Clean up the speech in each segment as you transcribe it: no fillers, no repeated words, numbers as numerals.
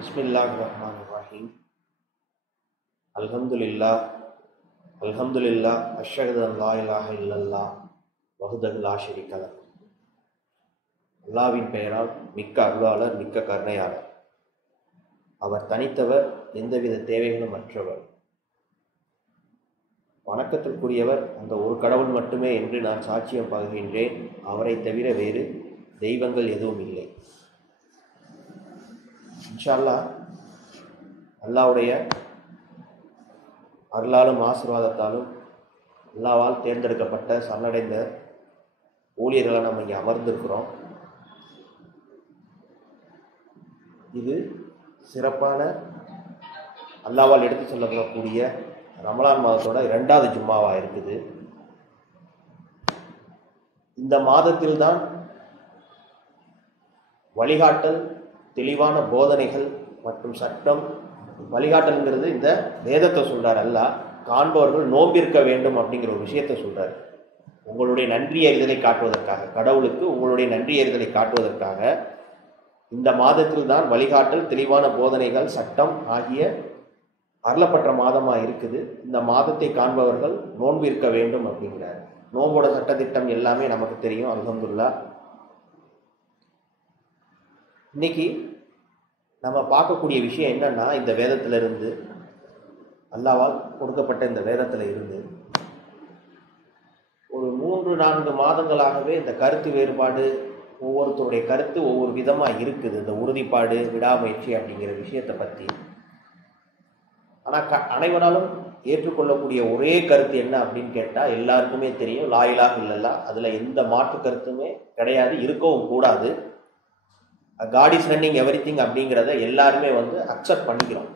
பிஸ்மில்லாஹிர்ரஹ்மானிர்ரஹீம். அல்ஹம்துலில்லாஹ் அல்ஹம்துலில்லாஹ் அஷ்ஹது அன் லா இலாஹ இல்லல்லாஹ் வஹ்தஹு லா ஷரீக லஹ். அல்லாஹ்வின் பெயரால் மிக்க அருளாளர், மிக்க கருணையாளர். அவர் தனித்தவர், எந்தவித தேவைகளும் அற்றவர். வணக்கத்திற்குரியவர் அந்த ஒரு கடவுள் மட்டுமே என்று நான் சாட்சியம் பகிர்கின்றேன். அவரை தவிர வேறு தெய்வங்கள் எதுவும் இல்லை. இன்ஷா அல்லாஹ் அல்லாஹ்வுடைய அருளாலும் ஆசீர்வாதத்தாலும் அல்லாஹ்வால் தேர்ந்தெடுக்கப்பட்ட சரணடைந்த ஊழியர்களை நம்ம இங்கே அமர்ந்திருக்கிறோம். இது சிறப்பான அல்லாஹ்வால் எடுத்து சொல்லக்கூடிய ரமலான் மாதத்தோட 2வது ஜும்மாவாக இருக்குது. இந்த மாதத்தில்தான் வழிகாட்டல், தெளிவான போதனைகள் மற்றும் சட்டம். வழிகாட்டல்ங்கிறது இந்த வேதத்தை சொல்றார் அல்லாஹ். காண்பவர்கள் நோம்பிருக்க வேண்டும் அப்படிங்கிற ஒரு விஷயத்தை சொல்றார். உங்களுடைய நன்றி அறிதலை காட்டுவதற்காக, கடவுளுக்கு உங்களுடைய நன்றி அறிதலை காட்டுவதற்காக இந்த மாதத்தில் தான் வழிகாட்டல், தெளிவான போதனைகள், சட்டம் ஆகிய அருளப்பட்ட மாதமாக இருக்குது. இந்த மாதத்தை காண்பவர்கள் நோன்பு இருக்க வேண்டும் அப்படிங்கிறார். நோம்போட சட்டத்திட்டம் எல்லாமே நமக்கு தெரியும். அல்ஹம்துலில்லாஹ். இன்னைக்கு நம்ம பார்க்கக்கூடிய விஷயம் என்னன்னா, இந்த வேதத்திலிருந்து, அல்லாஹ்வால் கொடுக்கப்பட்ட இந்த வேதத்தில் இருந்து ஒரு 3-4 மாதங்களாகவே இந்த கருத்து வேறுபாடு, ஒவ்வொருத்தருடைய கருத்து ஒவ்வொரு விதமாக இருக்குது. இந்த உறுதிப்பாடு, விடாமுயற்சி அப்படிங்கிற விஷயத்தை பற்றி. ஆனால் அனைவராலும் ஏற்றுக்கொள்ளக்கூடிய ஒரே கருத்து என்ன அப்படின்னு கேட்டால் எல்லாருக்குமே தெரியும், லா இலாஹ இல்லல்லாஹ். அதில் எந்த மாற்று கருத்துமே கிடையாது, இருக்கவும் கூடாது. காட் இஸ் ரன்னிங் எவ்ரிதிங் அப்படிங்கிறத எல்லாருமே அக்செப்ட் பண்ணிக்கிறோம்.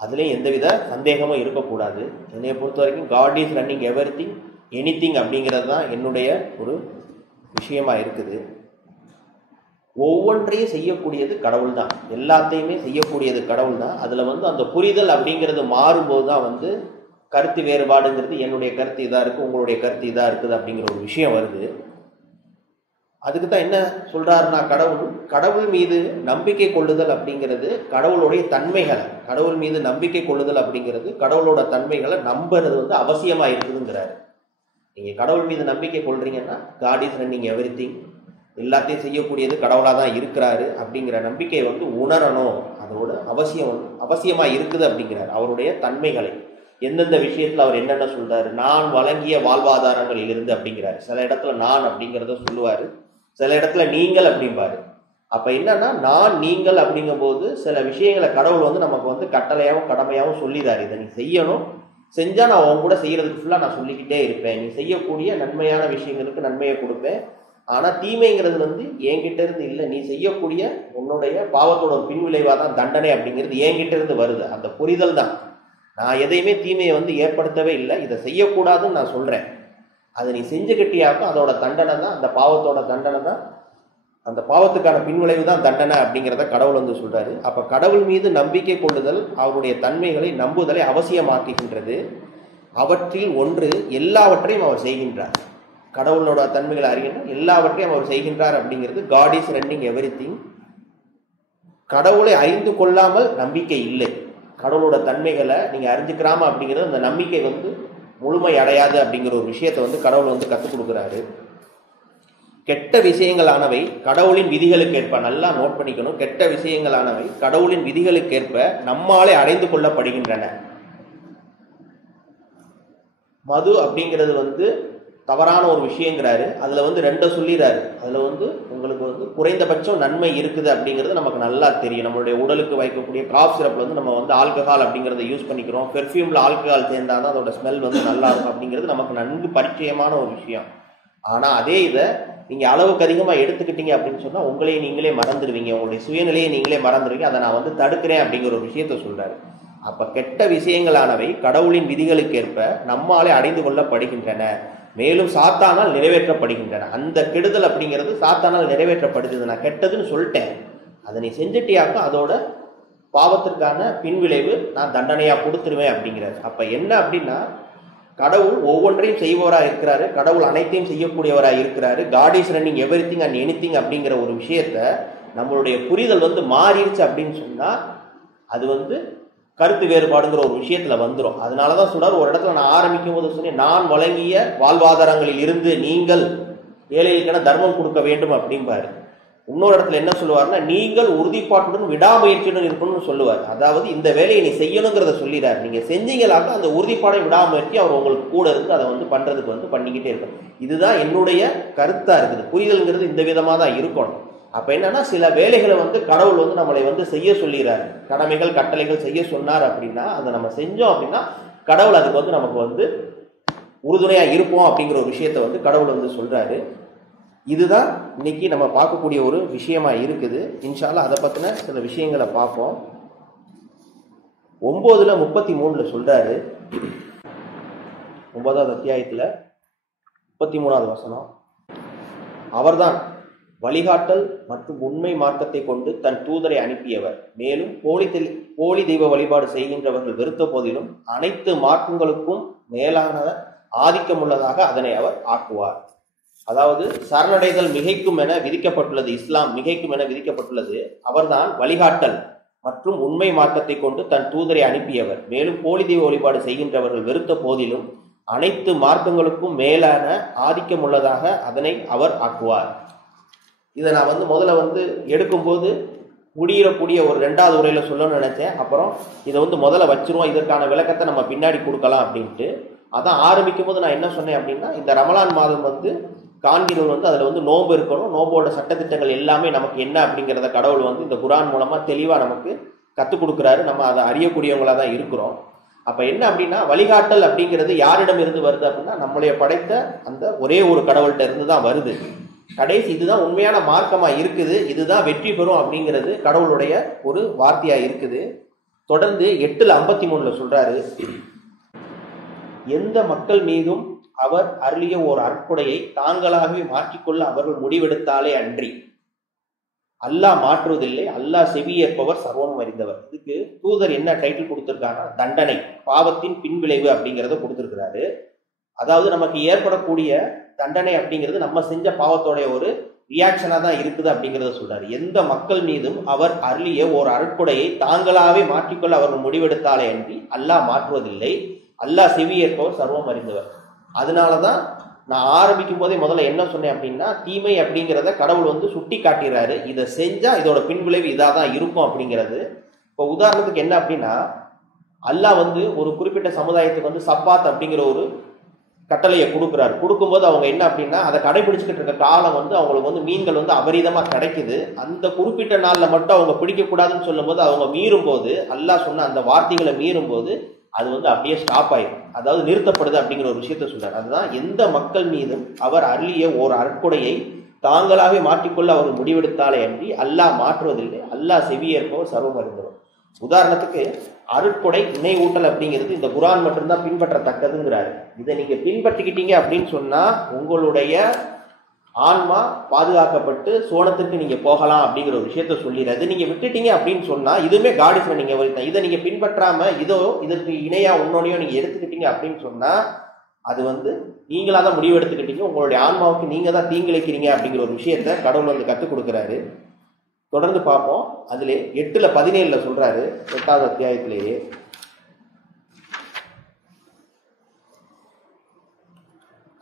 அதுலேயும் எந்தவித சந்தேகமும் இருக்கக்கூடாது. என்னைய பொறுத்த வரைக்கும் God is running everything, anything அப்படிங்கிறது தான் என்னுடைய ஒரு விஷயமா இருக்குது. ஒவ்வொன்றையும் செய்யக்கூடியது கடவுள் தான், எல்லாத்தையுமே செய்யக்கூடியது கடவுள் தான். அதில் அந்த புரிதல் அப்படிங்கிறது மாறும்போது தான் கருத்து வேறுபாடுங்கிறது, என்னுடைய கருத்து இதாக இருக்குது, உங்களுடைய கருத்து இதாக இருக்குது அப்படிங்கிற ஒரு விஷயம் வருது. அதுக்கு தான் என்ன சொல்றாருன்னா, கடவுள் மீது நம்பிக்கை கொள்ளுதல் அப்படிங்கிறது கடவுளுடைய தன்மைகளை, கடவுள் மீது நம்பிக்கை கொள்ளுதல் அப்படிங்கிறது கடவுளோட தன்மைகளை நம்புறது அவசியமா இருக்குதுங்கிறாரு. நீங்க கடவுள் மீது நம்பிக்கை கொள்றீங்கன்னா, காட் இஸ் ரன்னிங் எவ்ரிதிங், எல்லாத்தையும் செய்யக்கூடியது கடவுளாக தான் இருக்கிறாரு அப்படிங்கிற நம்பிக்கை உணரணும். அதோட அவசியமா இருக்குது அப்படிங்கிறார். அவருடைய தன்மைகளை, எந்தெந்த விஷயத்துல அவர் என்னென்ன சொல்றாரு, நான் வழங்கிய வாழ்வாதாரங்களில் இருந்து அப்படிங்கிறாரு. சில இடத்துல நான் அப்படிங்கிறத சொல்லுவாரு, சில இடத்துல நீங்கள் அப்படிம்பாரு. அப்ப என்னன்னா, நான் நீங்கள் அப்படிங்கும் போது சில விஷயங்களை கடவுள் நமக்கு கட்டளையாகவும் கடமையாகவும் சொல்லிடாரு. இதை நீ செய்யணும், செஞ்சா நான் உன் கூட செய்யறதுக்கு ஃபுல்லா நான் சொல்லிக்கிட்டே இருப்பேன். நீ செய்யக்கூடிய நன்மையான விஷயங்களுக்கு நன்மையை கொடுப்பேன். ஆனா தீமைங்கிறது என்கிட்ட இருந்து இல்லை, நீ செய்யக்கூடிய உன்னுடைய பாவத்தோட ஒரு பின்விளைவா தான் தண்டனை அப்படிங்கிறது என்கிட்ட இருந்து வருது. அந்த புரிதல் தான். நான் எதையுமே தீமையை ஏற்படுத்தவே இல்லை, இதை செய்யக்கூடாதுன்னு நான் சொல்றேன். அதை நீ செஞ்சுக்கிட்டியாக்கும் அதோட தண்டனை தான், அந்த பாவத்தோட தண்டனை தான், அந்த பாவத்துக்கான பின்விளைவு தான் தண்டனை அப்படிங்கிறத கடவுள் சொல்றாரு. அப்ப கடவுள் மீது நம்பிக்கை கொள்ளுதல் அவருடைய தன்மைகளை நம்புதலை அவசியமாக்குகின்றது. அவற்றில் ஒன்று, எல்லாவற்றையும் அவர் செய்கின்றார். கடவுளோட தன்மைகளை அறிகின்றார், எல்லாவற்றையும் அவர் செய்கின்றார் அப்படிங்கிறது காட் இஸ் ரன்னிங் எவ்ரிதிங். கடவுளை அறிந்து கொள்ளாமல் நம்பிக்கை இல்லை. கடவுளோட தன்மைகளை நீங்க அறிஞ்சுக்கிறாம அப்படிங்கிறது அந்த நம்பிக்கை முழுமை அடையாது அப்படிங்கிற ஒரு விஷயத்தை கடவுள் கற்றுக் கொடுக்குறாரு. கெட்ட விஷயங்களானவை கடவுளின் விதிகளுக்கேற்ப, நல்லா நோட் பண்ணிக்கணும், கெட்ட விஷயங்களானவை கடவுளின் விதிகளுக்கேற்ப நம்மாலே அடைந்து கொள்ளப்படுகின்றன. மது அப்படிங்கிறது தவறான ஒரு விஷயங்கிறாரு. அதுல 2 சொல்லிடுறாரு. அதுல உங்களுக்கு குறைந்தபட்சம் நன்மை இருக்குது அப்படிங்கிறது நமக்கு நல்லா தெரியும். நம்மளுடைய உடலுக்கு வைக்கக்கூடிய காஃப் சிரப்ல நம்ம ஆல்கஹால் அப்படிங்கிறத யூஸ் பண்ணிக்கிறோம். பெர்ஃப்யூம்ல ஆல்கஹால் சேர்ந்தாதான் அதோட ஸ்மெல் நல்லா இருக்கும் அப்படிங்கிறது நமக்கு நன்கு பரிச்சயமான ஒரு விஷயம். ஆனா அதே இதை நீங்க அளவுக்கு அதிகமா எடுத்துக்கிட்டீங்க அப்படின்னு சொன்னா உங்களையே நீங்களே மறந்துடுவீங்க, உங்களுடைய சுயநிலையை நீங்களே மறந்துடுவீங்க. அதை நான் தடுக்கிறேன் அப்படிங்கிற ஒரு விஷயத்த சொல்றாரு. அப்ப கெட்ட விஷயங்களானவை கடவுளின் விதிகளுக்கேற்ப நம்மாலே அடைந்து கொள்ளப்படுகின்றன, மேலும் சாத்தானால் நிறைவேற்றப்படுகின்றன. அந்த கெடுதல் அப்படிங்கிறது சாத்தானால் நிறைவேற்றப்படுகிறது. நான் கெட்டதுன்னு சொல்லிட்டேன், அதை நீ செஞ்சுட்டியாக்கும் அதோட பாவத்திற்கான பின்விளைவு நான் தண்டனையா கொடுத்துருவேன் அப்படிங்கிறாரு. அப்ப என்ன அப்படின்னா, கடவுள் ஒவ்வொன்றையும் செய்பவராக இருக்கிறாரு, கடவுள் அனைத்தையும் செய்யக்கூடியவராக இருக்கிறாரு. God is running everything and anything அப்படிங்கிற ஒரு விஷயத்த நம்மளுடைய புரிதல் வந்து மாறிடுச்சு அப்படின்னு சொன்னா அது வந்து கருத்து வேறுபாடுங்கிற ஒரு விஷயத்துல வந்துடும். அதனாலதான் சொல்றாரு, ஒரு இடத்துல நான் ஆரம்பிக்கும் போது சொன்னேன், நான் வழங்கிய வாழ்வாதாரங்களில் இருந்து நீங்கள் ஏழைகளுக்கென தர்மம் கொடுக்க வேண்டும் அப்படிம்பாரு. இன்னொரு இடத்துல என்ன சொல்லுவார்னா, நீங்கள் உறுதிப்பாட்டுடன் விடாமுயற்சியுடன் இருக்கணும்னு சொல்லுவார். அதாவது இந்த வேலையை நீ செய்யணுங்கிறத சொல்லிடாரு. நீங்க செஞ்சீங்களாக அந்த உறுதிப்பாடை விடாமுயற்சி அவர் உங்களுக்கு கூட இருந்து அதை வந்து பண்றதுக்கு வந்து பண்ணிக்கிட்டே இருக்கும். இதுதான் என்னுடைய கருத்தா இருக்குது. புரிதல்ங்கிறது இந்த விதமா தான் இருக்கணும். அப்ப என்னன்னா, சில வேலைகளை வந்து கடவுள் வந்து நம்மளை வந்து செய்ய சொல்லிடுறாரு, கடமைகள் கட்டளைகள் செய்ய சொன்னார் அப்படின்னா அதை நம்ம செஞ்சோம் அப்படின்னா கடவுள் அதுக்கு வந்து நமக்கு வந்து உறுதுணையா இருப்போம் அப்படிங்கிற ஒரு விஷயத்த வந்து கடவுள் வந்து சொல்றாரு. இதுதான் இன்னைக்கு நம்ம பார்க்கக்கூடிய ஒரு விஷயமா இருக்குது. இன்ஷா அல்லாஹ் அதை பத்தின சில விஷயங்களை பார்ப்போம். 9:33 சொல்றாரு, 9வது அத்தியாயத்துல 33வது வசனம், அவர்தான் வழிகாட்டல் மற்றும் உண்மை மார்க்கத்தை கொண்டு தன் தூதரை அனுப்பியவர். மேலும் போலி தெய்வ வழிபாடு செய்கின்றவர்கள் வெறுத்த போதிலும் அனைத்து மார்க்கங்களுக்கும் மேலான ஆதிக்கம் உள்ளதாக அதனை அவர் ஆக்குவார். அதாவது சரணடைதல் மிகைக்கும் என விதிக்கப்பட்டுள்ளது, இஸ்லாம் மிகைக்கும் என விதிக்கப்பட்டுள்ளது. அவர்தான் வழிகாட்டல் மற்றும் உண்மை மார்க்கத்தை கொண்டு தன் தூதரை அனுப்பியவர். மேலும் போலி தெய்வ வழிபாடு செய்கின்றவர்கள் வெறுத்த போதிலும் அனைத்து மார்க்கங்களுக்கும் மேலான ஆதிக்கம் உள்ளதாக அதனை அவர் ஆக்குவார். இதை நான் வந்து முதல்ல வந்து எடுக்கும்போது முடியக்கூடிய ஒரு 2வது உரையில சொல்லணும்னு நினைச்சேன். அப்புறம் இதை வந்து முதல்ல வச்சிருவோம், இதற்கான விளக்கத்தை நம்ம பின்னாடி கொடுக்கலாம் அப்படின்ட்டு. அதான் ஆரம்பிக்கும் போது நான் என்ன சொன்னேன் அப்படின்னா, இந்த ரமலான் மாதம் வந்து காண்கிறவர் வந்து அதில் வந்து நோன்பு இருக்கணும், நோம்போட சட்டத்திட்டங்கள் எல்லாமே நமக்கு என்ன அப்படிங்கிறத கடவுள் வந்து இந்த குர்ஆன் மூலமா தெளிவாக நமக்கு கற்றுக் கொடுக்குறாரு. நம்ம அதை அறியக்கூடியவங்களாக தான் இருக்கிறோம். அப்போ என்ன அப்படின்னா, வழிகாட்டல் அப்படிங்கிறது யாரிடம் இருந்து வருது அப்படின்னா, நம்மளைய படைத்த அந்த ஒரே ஒரு கடவுள்கிட்ட இருந்து தான் வருது. கடைசி இதுதான் உண்மையான மார்க்கமா இருக்குது, இதுதான் வெற்றி பெறும் அப்படிங்கிறது கடவுளுடைய ஒரு வார்த்தையா இருக்குது. தொடர்ந்து 8:53 சொல்றாரு, எந்த மக்கள் மீதும் அவர் அருளிய ஒரு அற்புடையை தாங்களாகவே மாற்றிக்கொள்ள அவர்கள் முடிவெடுத்தாலே அன்றி அல்லாஹ் மாற்றுவதில்லை, அல்லாஹ் செவியேற்பவர் சர்வம் அறிந்தவர். இதுக்கு தூதர் என்ன டைட்டில் கொடுத்திருக்காருன்னா, தண்டனை, பாவத்தின் பின்விளைவு அப்படிங்கிறத கொடுத்திருக்கிறாரு. அதாவது நமக்கு ஏற்படக்கூடிய தண்டனை அப்படிங்கிறது நம்ம செஞ்ச பாவத்தோடைய ஒரு ரியாக்ஷனா தான் இருக்குது அப்படிங்கிறத சொல்றாரு. எந்த மக்கள் மீதும் அவர் அருளிய ஒரு அருட்கொடையை தாங்களாகவே மாற்றிக்கொள்ள அவர்கள் முடிவெடுத்தாலே அன்றி அல்லாஹ் மாற்றுவதில்லை, அல்லாஹ் செவியேற்பவர் சர்வம் அறிந்தவர். அதனாலதான் நான் ஆரம்பிக்கும் போதே முதல்ல என்ன சொன்னேன் அப்படின்னா, தீமை அப்படிங்கிறத கடவுள் வந்து சுட்டி காட்டுறாரு, இதை செஞ்சா இதோட பின்விளைவு இதாதான் இருக்கும் அப்படிங்கிறது. இப்போ உதாரணத்துக்கு என்ன அப்படின்னா, அல்லாஹ் வந்து ஒரு குறிப்பிட்ட சமுதாயத்துக்கு வந்து சப்பாத் அப்படிங்கிற ஒரு கட்டளையை கொடுக்குறாரு. கொடுக்கும்போது அவங்க என்ன அப்படின்னா, அதை கடைபிடிச்சுக்கிட்டு இருக்க காலம் வந்து அவங்களுக்கு வந்து மீன்கள் வந்து அபரிதமாக கிடைக்குது. அந்த குறிப்பிட்ட நாளில் மட்டும் அவங்க பிடிக்கக்கூடாதுன்னு சொல்லும் போது அவங்க மீறும் போது, அல்லாஹ் சொன்ன அந்த வார்த்தைகளை மீறும் போது அது வந்து அப்படியே ஸ்டாப் ஆயிடும், அதாவது நிறுத்தப்படுது அப்படிங்கிற ஒரு விஷயத்த சொல்றாரு. அதுதான் எந்த மக்கள் மீதும் அவர் அருளிய ஒரு அற்கொடையை தாங்களாகவே மாற்றிக்கொள்ள அவர் முடிவெடுத்தாலே அன்றி அல்லாஹ் மாற்றுவதில்லை, அல்லாஹ் செவியேற்பவர் சர்வம் அறிந்தவர். உதாரணத்துக்கு அருட்கொடை நினைவூட்டல் அப்படிங்கிறது இந்த குர்ஆன் மட்டும்தான் பின்பற்றத்தக்கதுங்கிறாரு. இதை நீங்க பின்பற்றிக்கிட்டீங்க அப்படின்னு சொன்னா உங்களுடைய ஆன்மா பாதுகாக்கப்பட்டு சோனத்திற்கு நீங்க போகலாம் அப்படிங்கிற ஒரு விஷயத்த சொல்லிடுறது. நீங்க விட்டுட்டீங்க அப்படின்னு சொன்னா இதுவுமே காடிஸ்ல நீங்க இதை நீங்க பின்பற்றாம இதற்கு இணையா உன்னோனையோ நீங்க எடுத்துக்கிட்டீங்க அப்படின்னு சொன்னா அது வந்து நீங்களா தான் முடிவு எடுத்துக்கிட்டீங்க, உங்களுடைய ஆன்மாவுக்கு நீங்க தான் தீங்கிழைக்கிறீங்க அப்படிங்கிற ஒரு விஷயத்த கடவுள் வந்து கற்றுக் கொடுக்குறாரு. தொடர்ந்து பார்ப்போம். அதுல 8:17 சொல்றாரு, 8வது அத்தியாயத்திலேயே,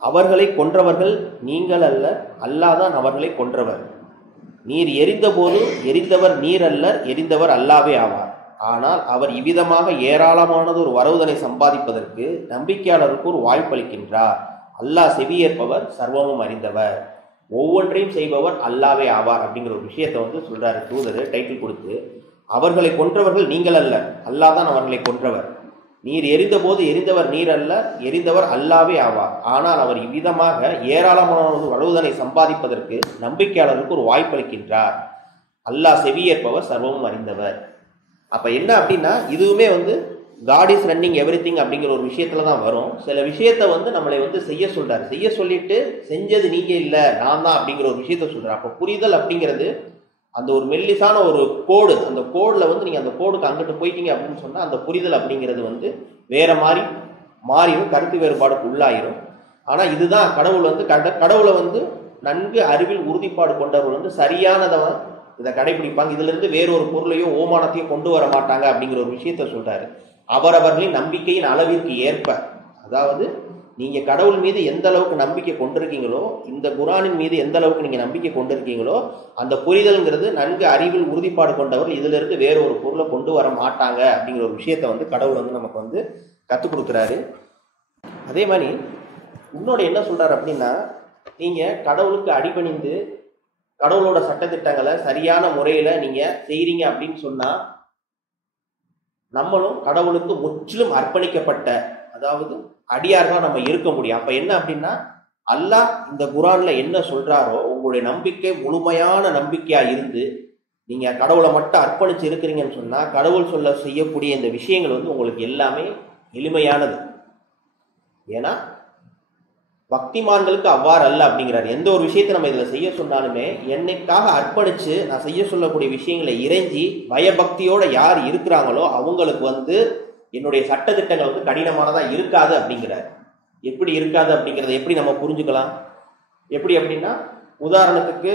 அவர்களை கொன்றவர்கள் நீங்கள் அல்ல, அல்லாஹ் தான் அவர்களை கொன்றவர். நீர் எரிந்த போது எரிந்தவர் நீர் அல்ல, எரிந்தவர் அல்லாவே ஆவார். ஆனால் அவர் இவ்விதமாக ஏராளமானது ஒரு வரவுதனை சம்பாதிப்பதற்கு நம்பிக்கையாளருக்கு ஒரு வாய்ப்பளிக்கின்றார். அல்லாஹ் செவியேற்பவர் சர்வமும் அறிந்தவர், ஒவ்வொன்றையும் செய்பவர் அல்லாவே ஆவார் அப்படிங்கிற ஒரு விஷயத்தை வந்து சொல்றாரு தூதர் டைட்டில் கொடுத்து. அவர்களை கொன்றவர்கள் நீங்கள் அல்ல, அல்லாஹ் தான் அவர்களை கொன்றவர். நீர் எரிந்த போது எரிந்தவர் நீர் அல்ல, எரிந்தவர் அல்லாவே ஆவார். ஆனால் அவர் இவ்விதமாக ஏராளமான வலுதனை சம்பாதிப்பதற்கு நம்பிக்கையாளருக்கு ஒரு வாய்ப்பளிக்கின்றார். அல்லாஹ் செவியேற்பவர் சர்வமும் அறிந்தவர். அப்ப என்ன அப்படின்னா, இதுவுமே வந்து காட் இஸ் ரன்னிங் எவ்ரிதிங் அப்படிங்கிற ஒரு விஷயத்துல தான் வரும். சில விஷயத்த வந்து நம்மளை வந்து செய்ய சொல்றாரு, செய்ய சொல்லிட்டு செஞ்சது நீங்க இல்ல நான் தான் அப்படிங்கிற ஒரு விஷயத்த சொல்றாரு. அப்ப புரிதல் அப்படிங்கிறது அந்த ஒரு மெல்லிசான ஒரு கோடு, அந்த கோடுல வந்து நீங்க அந்த கோடுக்கு அங்கிட்டு போயிட்டீங்க அப்படின்னு சொன்னா அந்த புரிதல் அப்படிங்கிறது வந்து வேற மாதிரி மாறிடும், கருத்து வேறுபாடுக்கு உள்ளாயிரும். ஆனா இதுதான் கடவுள் வந்து கடவுளை வந்து நன்கு அறிவில் உறுதிப்பாடு கொண்டவர்கள் வந்து சரியானதை இதை கடைபிடிப்பாங்க, இதுல இருந்து வேறொரு பொருளையோ ஓமானத்தையோ கொண்டு வர மாட்டாங்க அப்படிங்கிற ஒரு விஷயத்த சொல்றாரு. அவரவர்களின் நம்பிக்கையின் அளவிற்கு ஏற்ப, அதாவது நீங்க கடவுள் மீது எந்த அளவுக்கு நம்பிக்கை கொண்டிருக்கீங்களோ, இந்த குரானின் மீது எந்த அளவுக்கு நீங்க நம்பிக்கை கொண்டிருக்கீங்களோ, அந்த புரிதல்ங்கிறது நன்கு அறிவில் உறுதிப்பாடு கொண்டவர் இதுல இருந்து வேற ஒரு பொருளை கொண்டு வர மாட்டாங்க அப்படிங்கிற ஒரு விஷயத்த வந்து கடவுள் வந்து நமக்கு வந்து கற்றுக் கொடுக்குறாரு. அதே மாதிரி இன்னொன்று என்ன சொல்றாரு அப்படின்னா, நீங்க கடவுளுக்கு அடிபணிந்து கடவுளோட சட்டத்திட்டங்களை சரியான முறையில நீங்க செய்றீங்க அப்படின்னு சொன்னா, நம்மளும் கடவுளுக்கு முற்றிலும் அர்ப்பணிக்கப்பட்ட, அதாவது அடியார்களா நம்ம இருக்க முடியும். அப்ப என்ன அப்படின்னா, அல்லாஹ் இந்த குரான்ல என்ன சொல்றாரோ உங்களுடைய நம்பிக்கை முழுமையான நம்பிக்கையா இருந்து நீங்க கடவுளை மட்டும் அர்ப்பணிச்சு இருக்கிறீங்கன்னு சொன்னா, கடவுள் சொல்ல செய்யக்கூடிய இந்த விஷயங்கள் வந்து உங்களுக்கு எல்லாமே எளிமையானது. ஏன்னா பக்திமான்களுக்கு அவ்வாறு அல்ல அப்படிங்கிறார். எந்த ஒரு விஷயத்தை நம்ம இதுல செய்ய சொன்னாலுமே என்னைக்காக அர்ப்பணிச்சு நான் செய்ய சொல்லக்கூடிய விஷயங்களை இறைஞ்சி பயபக்தியோட யார் இருக்கிறாங்களோ அவங்களுக்கு வந்து என்னுடைய சட்டத்திட்டங்கள் வந்து கடினமானதா இருக்காது அப்படிங்கிறார். எப்படி இருக்காது அப்படிங்கிறத எப்படி நம்ம புரிஞ்சுக்கலாம்? எப்படி அப்படின்னா, உதாரணத்துக்கு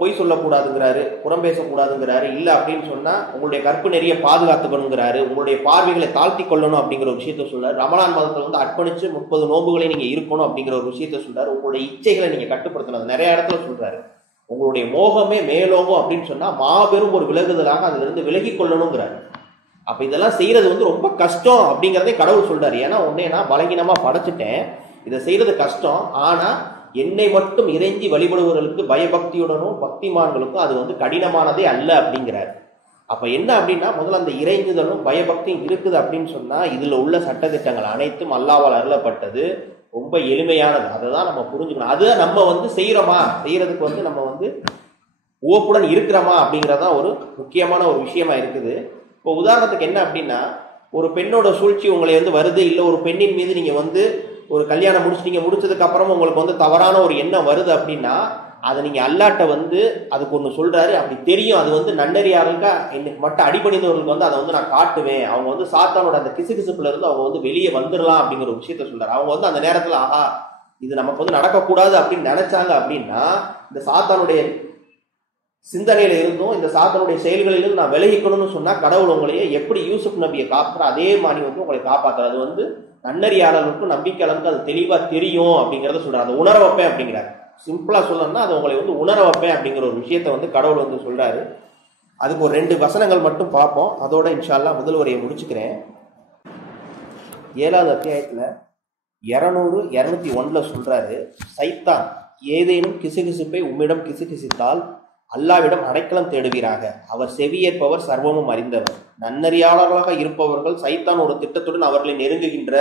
பொய் சொல்லக்கூடாதுங்கிறாரு, புறம் பேசக்கூடாதுங்கிறாரு. இல்லை அப்படின்னு சொன்னா உங்களுடைய கற்பு நெறிய பாதுகாத்துக்கணுங்கிறாரு, உங்களுடைய பார்வைகளை தாழ்த்தி கொள்ளணும் அப்படிங்கிற ஒரு விஷயத்த சொல்றாரு. ரமலான் மாதத்துல வந்து அர்ப்பணிச்சு 30 நோன்புகளை நீங்க இருக்கணும் அப்படிங்கிற ஒரு விஷயத்த சொல்றாரு. உங்களுடைய இச்சைகளை நீங்க கட்டுப்படுத்தணும் நிறைய இடத்துல சொல்றாரு. உங்களுடைய மோகமே மேலோகம் அப்படின்னு சொன்னா மாபெரும் ஒரு விலகுதலாக அதுல இருந்து விலகி கொள்ளணுங்கிறாரு. அப்ப இதெல்லாம் செய்யறது வந்து ரொம்ப கஷ்டம் அப்படிங்கிறதே கடவுள் சொல்றாரு. ஏன்னா உடனே நான் பலகீனமா படைச்சிட்டேன், இதை செய்யறது கஷ்டம், ஆனா என்னை மட்டும் இறைஞ்சி வழிபடுவர்களுக்கு பயபக்தியுடனும் பக்திமான்களுக்கும் அது வந்து கடினமானதே அல்ல அப்படிங்கிறார். அப்ப என்ன அப்படின்னா, முதல்ல அந்த இறைஞ்சுதலும் பயபக்தியும் இருக்குது அப்படின்னு சொன்னா இதுல உள்ள சட்டத்திட்டங்கள் அனைத்தும் அல்லாஹ்வால் அருளப்பட்டது, ரொம்ப எளிமையானது. அதை தான் நம்ம புரிஞ்சுக்கணும். அதை நம்ம வந்து செய்யறோமா, செய்யறதுக்கு வந்து நம்ம வந்து ஓப்புடன் இருக்கிறோமா அப்படிங்கிறதான் ஒரு முக்கியமான ஒரு விஷயமா இருக்குது. இப்போ உதாரணத்துக்கு என்ன அப்படின்னா, ஒரு பெண்ணோட சூழ்ச்சி உங்களை வந்து வருது, இல்லை ஒரு பெண்ணின் மீது நீங்க வந்து ஒரு கல்யாணம் முடிச்சிட்டீங்க, முடிச்சதுக்கு அப்புறமா உங்களுக்கு வந்து தவறான ஒரு எண்ணம் வருது அப்படின்னா அதை நீங்க அல்லாட்ட வந்து அதுக்கு ஒன்று சொல்றாரு. அப்படி தெரியும் அது வந்து நன்னறியாருங்க எனக்கு மட்டும் அடிபணிந்தவர்களுக்கு வந்து அதை வந்து நான் காட்டுவேன், அவங்க வந்து சாத்தானோட அந்த கிசுகிசுப்புல இருந்து அவங்க வந்து வெளியே வந்துடலாம் அப்படிங்கிற ஒரு விஷயத்த சொல்றாரு. அவங்க வந்து அந்த நேரத்துல ஆஹா இது நமக்கு வந்து நடக்கக்கூடாது அப்படின்னு நினைச்சாங்க அப்படின்னா, இந்த சாத்தானுடைய சிந்தனையில இருந்தும் இந்த சாத்தானுடைய செயல்களிலிருந்து நான் விலகிக்கணும்னு சொன்னா கடவுள் உங்களையே எப்படி யூசுப் நபியை காப்பாற்ற அதே மாதிரி வந்து உங்களை காப்பாற்றுறது. அது வந்து நன்னறியாளர்களுக்கும் நம்பிக்கையாளருக்கும் அது தெளிவா தெரியும் அப்படிங்கிறத சொல்றாரு. அதை உணர வைப்பேன் அப்படிங்கிறார். சிம்பிளா சொல்லணும்னா அது உங்களை வந்து உணர வைப்பேன் அப்படிங்கிற ஒரு விஷயத்த வந்து கடவுள் வந்து சொல்றாரு. அதுக்கு ஒரு 2 வசனங்கள் மட்டும் பார்ப்போம், அதோட இன்ஷா அல்லாஹ் முதல் உரையை முடிச்சுக்கிறேன். 7வது அத்தியாயத்துல 200 201 சொல்றாரு, சைத்தான் ஏதேனும் கிசுகிசுப்பை உம்மிடம் கிசுகிசுத்தால் அல்லாவிடம் அடைக்கலம் தேடுவீராக, அவர் செவியேற்பவர் சர்வமும் அறிந்தவர். நன்னறியாளர்களாக இருப்பவர்கள் சைத்தான் ஒரு திட்டத்துடன் அவர்களை நெருங்குகின்ற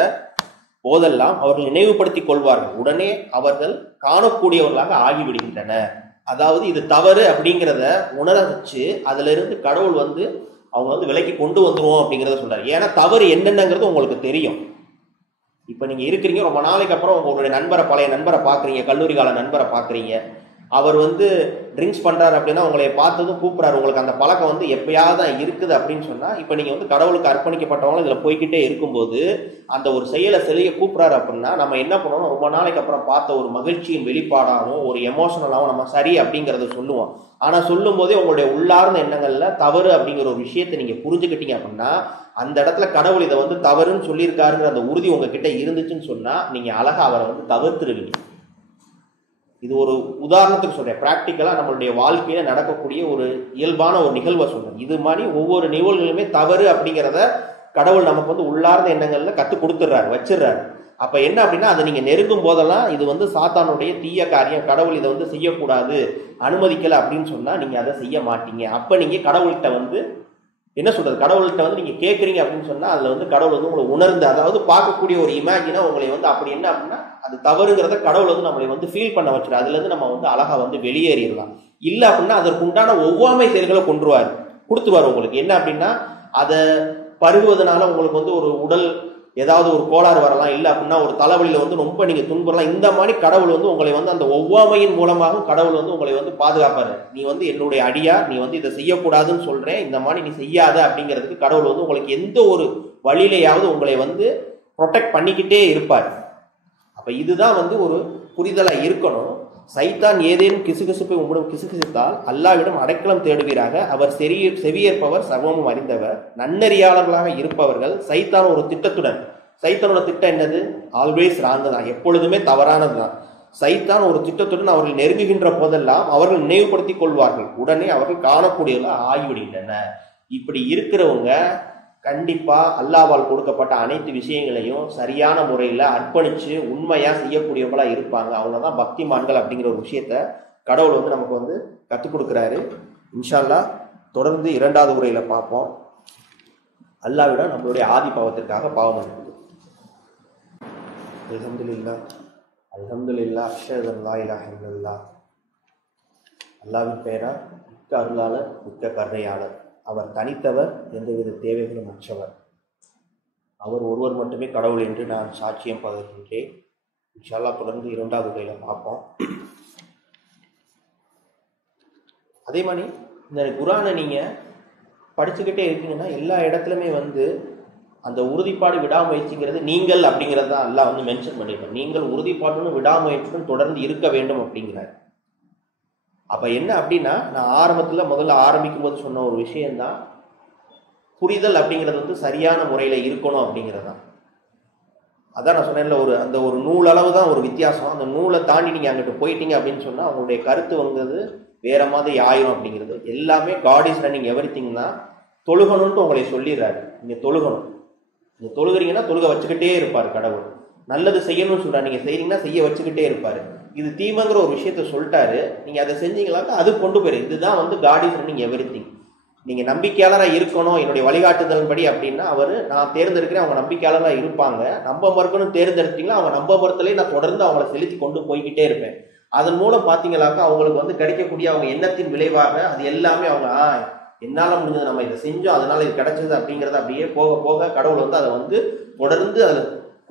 போதெல்லாம் அவர்கள் நினைவுபடுத்திக் கொள்வார்கள், உடனே அவர்கள் காணக்கூடியவர்களாக ஆகிவிடுகின்றனர். அதாவது இது தவறு அப்படிங்கிறத உணர வச்சு அதுல இருந்து கடவுள் வந்து அவங்க வந்து விலைக்கு கொண்டு வந்துருவோம் அப்படிங்கிறத சொல்றாரு. ஏன்னா தவறு என்னென்னங்கிறது உங்களுக்கு தெரியும். இப்ப நீங்க இருக்கிறீங்க, ரொம்ப நாளைக்கு அப்புறம் உங்களுடைய நண்பரை, பழைய நண்பரை பாக்குறீங்க, கல்லூரி கால நண்பரை பாக்குறீங்க, அவர் வந்து ட்ரிங்க்ஸ் பண்றாரு அப்படின்னா உங்களை பார்த்ததும் கூப்பிடாரு, உங்களுக்கு அந்த பழக்கம் வந்து எப்பயாவது தான் இருக்குது அப்படின்னு சொன்னா, இப்ப நீங்க வந்து கடவுளுக்கு அர்ப்பணிக்கப்பட்டவங்களும் இதுல போய்கிட்டே இருக்கும்போது அந்த ஒரு செயலை செய்ய கூப்பிடாரு அப்படின்னா நம்ம என்ன பண்ணணும், ரொம்ப நாளைக்கு அப்புறம் பார்த்த ஒரு மகிழ்ச்சியின் வெளிப்பாடாகவும் ஒரு எமோஷனலாகவும் நம்ம சரி அப்படிங்கறத சொல்லுவோம். ஆனா சொல்லும் போதே உங்களுடைய உள்ளார்ந்த எண்ணங்கள்ல தவறு அப்படிங்கிற ஒரு விஷயத்தை நீங்க புரிஞ்சுக்கிட்டீங்க அப்படின்னா அந்த இடத்துல கடவுள் இதை வந்து தவறுன்னு சொல்லியிருக்காருங்கிற அந்த உறுதி உங்ககிட்ட இருந்துச்சுன்னு சொன்னா நீங்க அழகா அவரை வந்து தவிர்த்துருவீங்க. இது ஒரு உதாரணத்துக்கு சொல்றேன், பிராக்டிக்கலா நம்மளுடைய வாழ்க்கையில நடக்கக்கூடிய ஒரு இயல்பான ஒரு நிகழ்வை சொல்றேன். இது மாதிரி ஒவ்வொரு நிகழ்வுகளுமே தவறு அப்படிங்கிறத கடவுள் நமக்கு வந்து உள்ளார்ந்த எண்ணங்கள்ல கற்றுக் கொடுத்துடுறாரு, வச்சிடுறாரு. அப்ப என்ன அப்படின்னா அதை நீங்க நெருங்கும் போதெல்லாம் இது வந்து சாத்தானுடைய தீய காரியம், கடவுள் இதை வந்து செய்யக்கூடாது, அனுமதிக்கல அப்படின்னு சொன்னா நீங்க அதை செய்ய மாட்டீங்க. அப்ப நீங்க கடவுள்கிட்ட வந்து என்ன சொல்றது, கடவுள்கிட்ட வந்து நீங்க கேட்குறீங்க அப்படின்னு சொன்னா அதுல வந்து கடவுள் வந்து உங்களை உணர்ந்து, அதாவது பார்க்கக்கூடிய ஒரு இமேஜினா உங்களை வந்து அப்படி என்ன அப்படின்னா அது தவறுங்கிறத கடவுள் வந்து நம்மளை வந்து ஃபீல் பண்ண வச்சிரு, அதுல இருந்து நம்ம வந்து அழகா வந்து வெளியேறிடலாம். இல்லை அப்படின்னா அதற்கு உண்டான ஒவ்வாமை செயல்களை கொடுத்துருவாரு உங்களுக்கு. என்ன அப்படின்னா அதை பருகுவதனால உங்களுக்கு வந்து ஒரு உடல் ஏதாவது ஒரு கோளாறு வரலாம், இல்லை அப்படின்னா ஒரு தலைவலியில வந்து ரொம்ப நீங்க துன்புறலாம். இந்த மாதிரி கடவுள் வந்து உங்களை வந்து அந்த ஒவ்வாமையின் மூலமாக கடவுள் வந்து உங்களை வந்து பாதுகாப்பாரு. நீ வந்து என்னுடைய அடியா, நீ வந்து இதை செய்யக்கூடாதுன்னு சொல்றேன், இந்த மாதிரி நீ செய்யாத அப்படிங்கிறதுக்கு கடவுள் வந்து உங்களுக்கு எந்த ஒரு வழியிலையாவது உங்களை வந்து ப்ரொடெக்ட் பண்ணிக்கிட்டே இருப்பார். அப்ப இதுதான் வந்து ஒரு புரிதலா இருக்கணும். சைத்தான் ஏதேனும் கிசுகிசுப்பை உம்மிடம் கிசுகிசுத்தால் அல்லாவிடம் அடைக்கலம் தேடுவீராக. அவர் செவியேற்பவர், சர்வமும் அறிந்தவர். நன்னறியாளர்களாக இருப்பவர்கள் சைத்தான் ஒரு திட்டத்துடன், சைத்தானோட திட்டம் என்னது? ஆல்வேஸ் ராங்கு தான், எப்பொழுதுமே தவறானது தான். சைத்தான் ஒரு திட்டத்துடன் அவர்கள் நெருங்குகின்ற போதெல்லாம் அவர்கள் நினைவுபடுத்திக் கொள்வார்கள், உடனே அவர்கள் காணக்கூடியவர்கள ஆகிவிடுகின்றன. இப்படி இருக்கிறவங்க கண்டிப்பா அல்லாஹ்வால் கொடுக்கப்பட்ட அனைத்து விஷயங்களையும் சரியான முறையில் அர்ப்பணிச்சு உண்மையா செய்யக்கூடியவங்களா இருப்பாங்க. அவங்க தான் பக்திமான்கள் அப்படிங்கிற ஒரு விஷயத்த கடவுள் வந்து நமக்கு வந்து கற்றுக் கொடுக்குறாரு. இன்ஷா அல்லாஹ் தொடர்ந்து 2வது உரையில பார்ப்போம். அல்லாஹ்விடம் நம்மளுடைய ஆதி பாவத்திற்காக பாவம் இருக்குது. அல்ஹம்துலில்லாஹ் அல்ஹம்துலில்லாஹ் அஷ்ஹது அல்லா இலாஹ இல்லல்லாஹ். அல்லாஹ்வின் பெயரா மிக்க அருளாளர், மிக்க கருணையாளர். அவர் தனித்தவர், எந்தவித தேவைகளும் அற்றவர். அவர் ஒருவர் மட்டுமே கடவுள் என்று நான் சாட்சியம் பகிர்கின்றேன். இன்ஷா அல்லாஹ் தொடர்ந்து 2வது உரையில பார்ப்போம். அதே மாதிரி இந்த குர்ஆனை நீங்க படிச்சுக்கிட்டே இருக்கீங்கன்னா எல்லா இடத்துலையுமே வந்து அந்த உறுதிப்பாடு விடாமுயற்சிங்கிறது நீங்கள் அப்படிங்கிறது தான் அல்லாஹ் வந்து மென்ஷன் பண்ணியிருக்கோம். நீங்கள் உறுதிப்பாட்டுடன் விடாமுயற்சியுடன் தொடர்ந்து இருக்க வேண்டும் அப்படிங்கிறார். அப்ப என்ன அப்படின்னா, நான் முதல்ல ஆரம்பிக்கும் போது சொன்ன ஒரு விஷயம்தான், புரிதல் அப்படிங்கிறது வந்து சரியான முறையில இருக்கணும் அப்படிங்கிறது தான். அதான் நான் சொன்னேன்ல, அந்த ஒரு நூலளவு தான் ஒரு வித்தியாசம். அந்த நூலை தாண்டி நீங்க அங்கிட்டு போயிட்டீங்க அப்படின்னு சொன்னா அவங்களுடைய கருத்து வந்து வேற மாதிரி ஆயிரும் அப்படிங்கிறது. எல்லாமே காட் இஸ் ரன்னிங் எவ்ரிதிங் தான். தொழுகணும்னு உங்களை சொல்லிடுறாரு. நீங்க தொழுகணும், நீங்க தொழுகிறீங்கன்னா தொழுக வச்சுக்கிட்டே இருப்பாரு கடவுள். நல்லது செய்யணும்னு சொல்றாரு, நீங்க செய்றீங்கன்னா செய்ய வச்சுக்கிட்டே இருப்பாரு. இது தீமைங்கிற ஒரு விஷயத்த சொல்லிட்டாரு, நீங்க அதை செஞ்சீங்களாக்கா அது கொண்டு போயிரு. இதுதான் வந்து காட் இஸ் ரன்னிங் எவ்ரிதிங். நீங்க நம்பிக்கையாளராக இருக்கணும் என்னுடைய வழிகாட்டுதல் படி அப்படின்னா அவரு நான் தேர்ந்தெடுக்கிறேன், அவங்க நம்பிக்கையாளராக இருப்பாங்க. நம்ப மறுக்கணும் தேர்ந்தெடுத்தீங்களா அவங்க நம்ப மறுத்தலே நான் தொடர்ந்து அவங்கள செலுத்தி கொண்டு போய்கிட்டே இருப்பேன். அதன் மூலம் பாத்தீங்களாக்கா அவங்களுக்கு வந்து கிடைக்கக்கூடிய அவங்க எண்ணத்தின் விளைவாக அது எல்லாமே அவங்க என்னால முடிஞ்சது, நம்ம இதை செஞ்சோம் அதனால இது கிடைச்சது அப்படிங்கறது அப்படியே போக போக கடவுள் வந்து அதை வந்து தொடர்ந்து அதை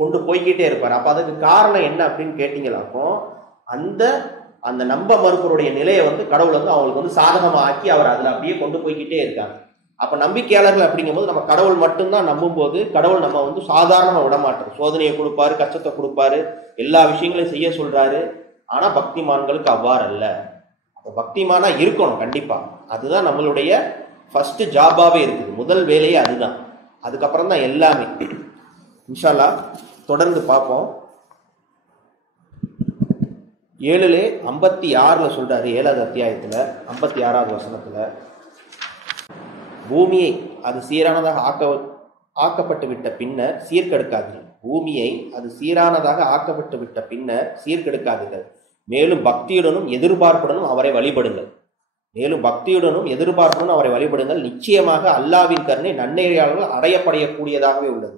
கொண்டு போய்கிட்டே இருப்பார். அப்ப அதுக்கு காரணம் என்ன அப்படின்னு கேட்டீங்களாக்கோ அந்த நம்ப மறுப்பவருடைய நிலையை வந்து கடவுள் வந்து அவங்களுக்கு வந்து சாதகமா ஆக்கி அவர் அதுல அப்படியே கொண்டு போய்கிட்டே இருக்காங்க. அப்ப நம்பிக்கையாளர்கள் அப்படிங்கும்போது நம்ம கடவுள் மட்டும்தான் நம்பும் போது கடவுள் நம்ம வந்து சாதாரணமா விடமாட்டோம். சோதனையை கொடுப்பாரு, கஷ்டத்தை கொடுப்பாரு, எல்லா விஷயங்களையும் செய்ய சொல்றாரு. ஆனா பக்திமான்களுக்கு அவ்வாறு அல்ல. அப்ப பக்திமானா இருக்கணும் கண்டிப்பா. அதுதான் நம்மளுடைய ஃபர்ஸ்ட் ஜாபாவே இருக்குது, முதல் வேலையே அதுதான். அதுக்கப்புறம் தான் எல்லாமே. இன்ஷா அல்லாஹ் தொடர்ந்து பார்ப்போம். 7:56 சொல்றாரு, 7வது அத்தியாயத்துல 56வது வசனத்துல, பூமியை அது சீரானதாக ஆக்கப்பட்டு விட்ட பின்னர் சீர்கெடுக்காதீர்கள். பூமியை அது சீரானதாக ஆக்கப்பட்டு விட்ட பின்னர் சீர்கெடுக்காதீர்கள். மேலும் பக்தியுடனும் எதிர்பார்ப்புடனும் அவரை வழிபடுங்கள். நிச்சயமாக அல்லாஹ்வின் கருணை நன்னெறியாளர்கள் அடையப்படக்கூடியதாகவே உள்ளது.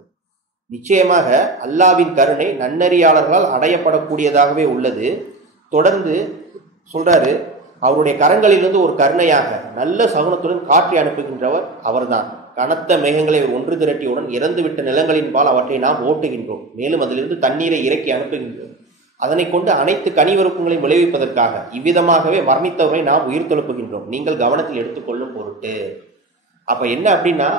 நிச்சயமாக அல்லாஹ்வின் கருணை நன்னெறியாளர்களால் அடையப்படக்கூடியதாகவே உள்ளது. தொடர்ந்து சொல்றாரு, அவருடைய கரங்களிலிருந்து ஒரு கருணையாக நல்ல சகுனத்துடன் காற்றி அனுப்புகின்றவர் அவர்தான். கனத்த மேகங்களை ஒன்று திரட்டியுடன் இறந்துவிட்ட நிலங்களின் பால் அவற்றை நாம் ஓட்டுகின்றோம். மேலும் அதிலிருந்து தண்ணீரை இறக்கி அனுப்புகின்றோம். அதனை கொண்டு அனைத்து கனிவிருப்பங்களையும் விளைவிப்பதற்காக இவ்விதமாகவே மரணித்தவரை நாம் உயிர் தொழுப்புகின்றோம், நீங்கள் கவனத்தில் எடுத்துக்கொள்ளும் பொருட்டு. அப்ப என்ன அப்படின்னா,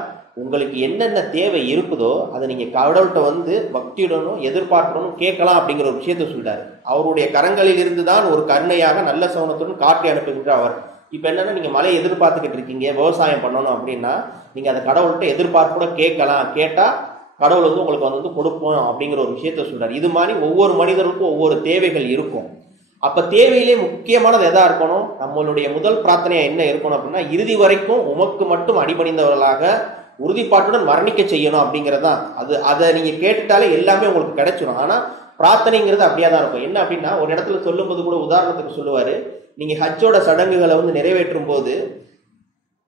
உங்களுக்கு என்னென்ன தேவை இருக்குதோ அதை நீங்க கடவுள்கிட்ட வந்து பக்தியுடனும் எதிர்பார்ப்புடனும் கேட்கலாம் அப்படிங்கிற ஒரு விஷயத்த சொல்றாரு. அவருடைய கரங்களில் இருந்து தான் ஒரு கருணையாக நல்ல சகுனத்துடன் காற்றி அனுப்புகின்ற அவர். இப்ப என்னன்னா, நீங்க மழையை எதிர்பார்த்துக்கிட்டு இருக்கீங்க, விவசாயம் பண்ணணும் அப்படின்னா நீங்க அதை கடவுள்கிட்ட எதிர்பார்ப்போட கேட்கலாம். கேட்டா கடவுள் வந்து உங்களுக்கு வந்து கொடுப்போம் அப்படிங்கிற ஒரு விஷயத்த சொல்றாரு. இது மாதிரி ஒவ்வொரு மனிதருக்கும் ஒவ்வொரு தேவைகள் இருக்கும். அப்ப தேவையிலே முக்கியமானது எதா இருக்கணும், நம்மளுடைய முதல் பிரார்த்தனையா என்ன இருக்கணும் அப்படின்னா, இறுதி வரைக்கும் உமக்கு மட்டும் அடிபணிந்தவர்களாக உறுதிப்பாட்டுடன் மரணிக்க செய்யணும் அப்படிங்கறதுதான். அதை நீங்க கேட்டுட்டாலே எல்லாமே உங்களுக்கு கிடைச்சிடும். ஆனா பிரார்த்தனைங்கிறது அப்படியே தான் இருக்கும். என்ன அப்படின்னா, ஒரு இடத்துல சொல்லும் போது கூட உதாரணத்துக்கு சொல்லுவாரு, நீங்க ஹஜ்ஜோட சடங்குகளை வந்து நிறைவேற்றும் போது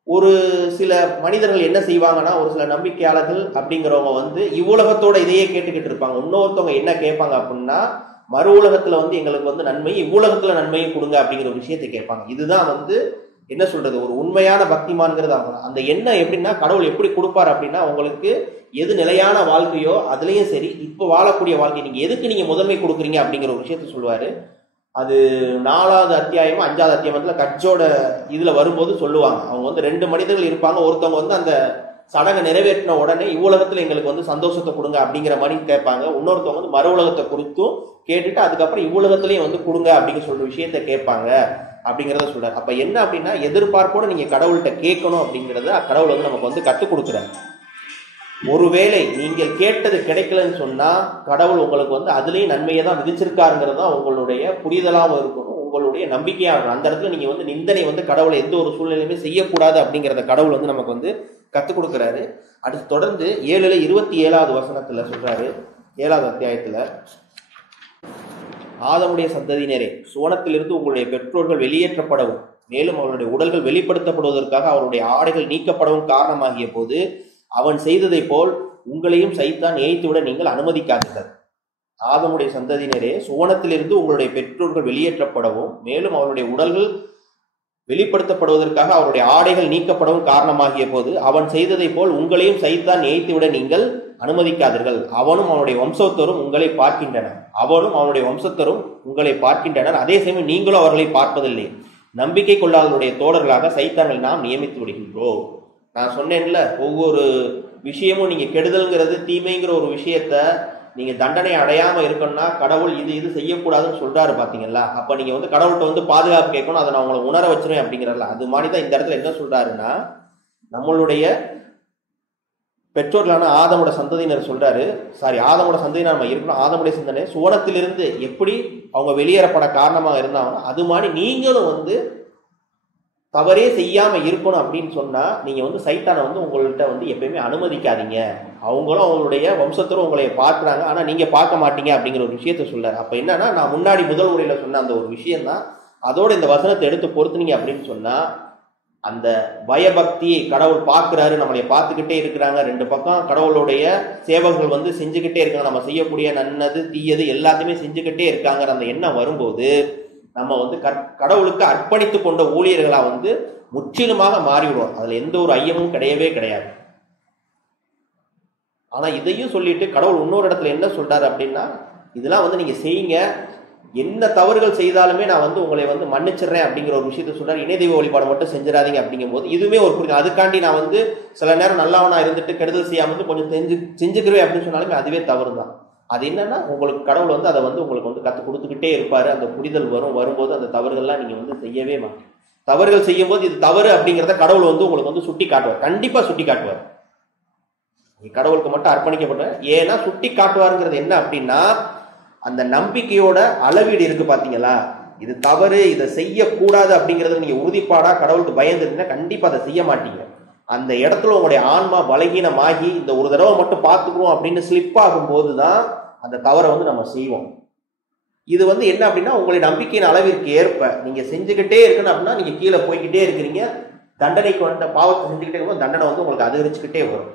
ஒரு சில மனிதர்கள் என்ன செய்வாங்கன்னா, ஒரு சில நம்பிக்கையாளர்கள் அப்படிங்கிறவங்க வந்து இவ்வுலகத்தோட இதையே கேட்டுக்கிட்டு இருப்பாங்க. இன்னொருத்தவங்க என்ன கேட்பாங்க அப்படின்னா, மறு உலகத்துல வந்து எங்களுக்கு வந்து நன்மை, இவ்வுலகத்துல நன்மையும் கொடுங்க அப்படிங்கிற ஒரு விஷயத்தை கேட்பாங்க. இதுதான் வந்து என்ன சொல்றது, ஒரு உண்மையான பக்திமான்கிறது அவங்க. அந்த எண்ணம் எப்படின்னா, கடவுள் எப்படி கொடுப்பாரு அப்படின்னா, உங்களுக்கு எது நிலையான வாழ்க்கையோ அதுலயும் சரி, இப்போ வாழக்கூடிய வாழ்க்கை நீங்க எதுக்கு நீங்க முதன்மை கொடுக்குறீங்க அப்படிங்கிற ஒரு விஷயத்த சொல்லுவாரு. அது 4வது அத்தியாயமும் 5வது அத்தியாயத்துல கட்சோட இதுல வரும்போது சொல்லுவாங்க. அவங்க வந்து 2 மனிதர்கள் இருப்பாங்க. ஒருத்தவங்க வந்து அந்த சடங்கை நிறைவேற்றின உடனே இவ்வுலகத்துல எங்களுக்கு வந்து சந்தோஷத்தை கொடுங்க அப்படிங்கிற மாதிரி கேட்பாங்க. இன்னொருத்தவங்க வந்து மறு உலகத்தை குறித்தும் கேட்டுட்டு அதுக்கப்புறம் இவ்வுலகத்திலையும் வந்து கொடுங்க அப்படிங்கிற சொல்ற விஷயத்த கேட்பாங்க அப்படிங்கிறத சொல்றாரு. அப்ப என்ன அப்படின்னா, எதிர்பார்ப்போட நீங்க கடவுள்கிட்ட கேட்கணும் அப்படிங்கிறத கடவுள் வந்து நமக்கு வந்து கற்றுக் கொடுக்குறாரு. ஒருவேளை நீங்கள் கேட்டது கிடைக்கலன்னு சொன்னா கடவுள் உங்களுக்கு வந்து அதுலேயும் நன்மையை தான் விதிச்சிருக்காருங்கிறது தான் உங்களுடைய புரிதலாகவும் இருக்கணும், உங்களுடைய நம்பிக்கையாக இருக்கணும். அந்த இடத்துல நீங்க வந்து நிந்தனை வந்து கடவுளை எந்த ஒரு சூழ்நிலையுமே செய்யக்கூடாது அப்படிங்கிறத கடவுள் வந்து நமக்கு வந்து கற்றுக் கொடுக்குறாரு. அடுத்து தொடர்ந்து 7:27 வசனத்துல சொல்றாரு, 7வது அத்தியாயத்துல, ஆதமுடைய சந்ததியினரே, சுவனத்திலிருந்து உங்களுடைய பெற்றோர்கள் வெளியேற்றப்படவும் மேலும் அவருடைய உடல்கள் வெளிப்படுத்தப்படுவதற்காக அவருடைய ஆடைகள் நீக்கப்படவும் காரணமாகிய போது அவன் செய்ததை போல் உங்களையும் சைத்தான் ஏய்த்துவிட நீங்கள் அனுமதிக்காதீர்கள். ஆதமுடைய சந்ததியினரே, சுவனத்திலிருந்து உங்களுடைய பெற்றோர்கள் வெளியேற்றப்படவும் மேலும் அவருடைய உடல்கள் வெளிப்படுத்தப்படுவதற்காக அவருடைய ஆடைகள் நீக்கப்படவும் காரணமாகிய போது அவன் செய்ததை போல் உங்களையும் சைத்தான் ஏய்த்துவிட நீங்கள் அனுமதிக்காதீர்கள். அவனும் அவனுடைய வம்சத்தரும் உங்களை பார்க்கின்றனர், அதே சமயம் நீங்களும் அவர்களை பார்ப்பதில்லை. நம்பிக்கை கொள்ளாதவருடைய தோழர்களாக சைத்தான்களை நாம் நியமித்து விடுகின்றோம். நான் சொன்னேன்ல, ஒவ்வொரு விஷயமும் நீங்க கெடுதல்ங்கிறது தீமைங்கிற ஒரு விஷயத்த நீங்க தண்டனை அடையாம இருக்கணும்னா கடவுள் இது செய்யக்கூடாதுன்னு சொல்றாரு பாத்தீங்களா. அப்ப நீங்க வந்து கடவுள்கிட்ட வந்து பாதுகாப்பு கேட்கணும், அதை நான் உங்களை உணர வச்சிருவேன் அப்படிங்கிறல. அது மாதிரிதான் இந்த இடத்துல என்ன சொல்றாருன்னா, நம்மளுடைய பெற்றோர்களான ஆதமோட சந்ததியினர் சொல்றாரு, ஆதமோட சந்ததியினர் நம்ம இருக்கணும். ஆதமுடைய சிந்தனை சுவனத்திலிருந்து எப்படி அவங்க வெளியேறப்பட காரணமாக இருந்தாங்க, அது மாதிரி நீங்களும் வந்து தவறே செய்யாம இருக்கணும் அப்படின்னு சொன்னா நீங்க வந்து சைத்தானை வந்து உங்கள்கிட்ட வந்து எப்பயுமே அனுமதிக்காதீங்க. அவங்களும் அவங்களுடைய வம்சத்தரும் உங்களை பார்க்குறாங்க, ஆனா நீங்க பார்க்க மாட்டீங்க அப்படிங்கிற ஒரு விஷயத்த சொல்றாரு. அப்ப என்னன்னா, நான் முன்னாடி முதல் உரையில சொன்ன அந்த ஒரு விஷயம் தான், அதோட இந்த வசனத்தை எடுத்து பொறுத்துனீங்க அப்படின்னு சொன்னா அந்த பயபக்தி, கடவுள் பார்க்கிறாரு, நம்மளை பார்த்துக்கிட்டே இருக்கிறாங்க, ரெண்டு பக்கம் கடவுளுடைய சேவகர்கள் வந்து செஞ்சுக்கிட்டே இருக்காங்க, நம்ம செய்யக்கூடிய நன்னது தீயது எல்லாத்தையுமே செஞ்சுக்கிட்டே இருக்காங்கிற அந்த எண்ணம் வரும்போது நம்ம வந்து கடவுளுக்கு அர்ப்பணித்து கொண்ட ஊழியர்களா வந்து முற்றிலுமாக மாறிவிடுவோம். அதுல எந்த ஒரு ஐயமும் கிடையவே கிடையாது. ஆனா இதையும் சொல்லிட்டு கடவுள் இன்னொரு இடத்துல என்ன சொல்றாரு அப்படின்னா, இதெல்லாம் வந்து நீங்க செய்யுங்க, என்ன தவறுகள் செய்தாலுமே நான் வந்து உங்களை வந்து மன்னிச்சிடுறேன் அப்படிங்கிற ஒரு விஷயத்த சொல்றாரு. இணை தெய்வ வழிபாடு மட்டும் செஞ்சிடாதீங்க அப்படிங்கும் போது இதுவுமே ஒரு புரிதல். அதுக்காண்டி நான் வந்து சில நேரம் நல்லவனா இருந்துட்டு கெடுதல் செய்யாம வந்து கொஞ்சம் செஞ்சுக்கிறேன் அப்படின்னு சொன்னாலுமே அதுவே தவறு தான். அது என்னன்னா, உங்களுக்கு கடவுள் வந்து அதை வந்து உங்களுக்கு வந்து கற்றுக் கொடுத்துக்கிட்டே இருப்பாரு. அந்த புரிதல் வரும்போது அந்த தவறுகள்லாம் நீங்க வந்து செய்யவே மாட்டீங்க. தவறுகள் செய்யும் போது இது தவறு அப்படிங்கிறத கடவுள் வந்து உங்களுக்கு வந்து சுட்டி காட்டுவார், கண்டிப்பா சுட்டி காட்டுவார். கடவுளுக்கு மட்டும் அர்ப்பணிக்கப்பட்ட, ஏன்னா சுட்டி காட்டுவாருங்கிறது என்ன அப்படின்னா, அந்த நம்பிக்கையோட அளவீடு இருக்கு பாத்தீங்களா, இது தவறு, இதை செய்யக்கூடாது அப்படிங்கறத நீங்க உறுதிப்பாடா கடவுளுக்கு பயந்துருந்தீங்கன்னா கண்டிப்பா அதை செய்ய மாட்டீங்க. அந்த இடத்துல உங்களுடைய ஆன்மா பலகீனமாகி இந்த ஒரு தடவை மட்டும் பார்த்துக்குவோம் அப்படின்னு ஸ்லிப் ஆகும் போதுதான் அந்த தவறை வந்து நம்ம செய்வோம். இது வந்து என்ன அப்படின்னா, உங்களுடைய நம்பிக்கையின் அளவிற்கு ஏற்ப நீங்க செஞ்சுக்கிட்டே இருக்கணும் அப்படின்னா நீங்க கீழே போய்கிட்டே இருக்கிறீங்க. தண்டனைக்கு வந்த பாவத்தை செஞ்சுக்கிட்டே இருக்கும், தண்டனை வந்து உங்களுக்கு அதிகரிச்சுக்கிட்டே வரும்.